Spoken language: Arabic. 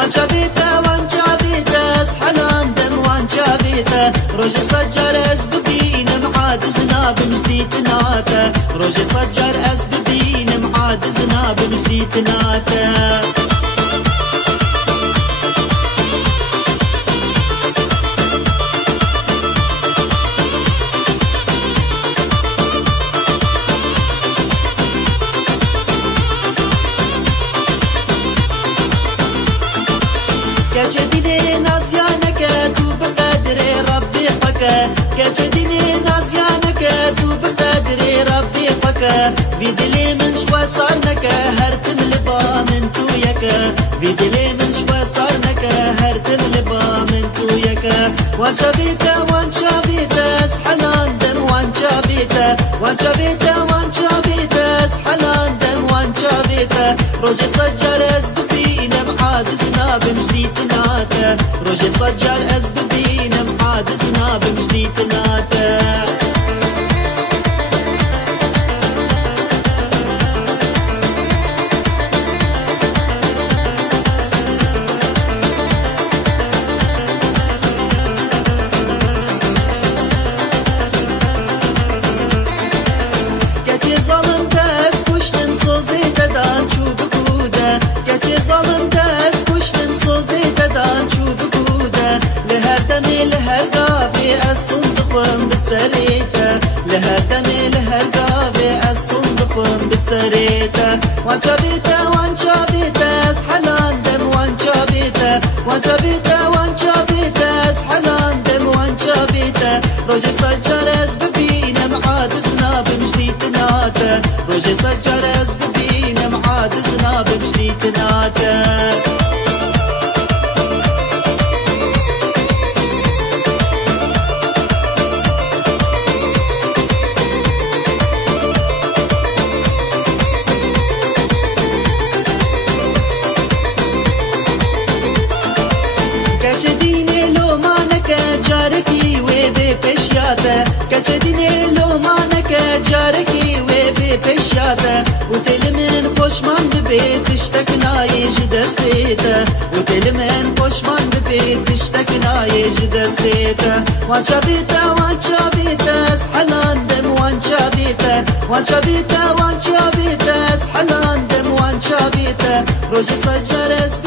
وانجا بيتا اسحلان دم وانجا بيتا روجي صجر اس ببين معاد زناب مجديد ناتا روجي صجر اس ببين معاد زناب مجديد ناتا كجديني نازيانك تو بقدر ربي فكا كجديني نازيانك تو بقدر ربي فكا في دلي من شوى صارنك هرتم لبا من تويك في دلي من شوى صارنك هرتم لبا من تويك وانجا بيتا اسحلان دم وانجا بيتا اسحلان دم وانجا بيتا روجي صجر اس ببين معاد زناب مجديد ناتا روجي صجر اس ببين معاد زناب مجديد ناتا لها دمي لها القابي الصندوق بالسريتا وانجا بيتا اسحلان دم وانجا بيتا اسحلان دم وانجا بيتا روجي صجر اس ببين معاد زناب مجديد ناتا روجي صجر اس ببين معاد زناب مجديد ناتا كجديني لو مانك جاركي وبي بشياتا كجديني لو مانك جاركي وبي بشياتا وتلمن بوشمان ببيت اشتكنا يجي دستيتا وتلمن بوشمان ببيت اشتكنا يجي دستيتا وانجا بيتا اسحلان دم وانجا بيتا اسحلان دم وانجا بيتا روجي صجر اس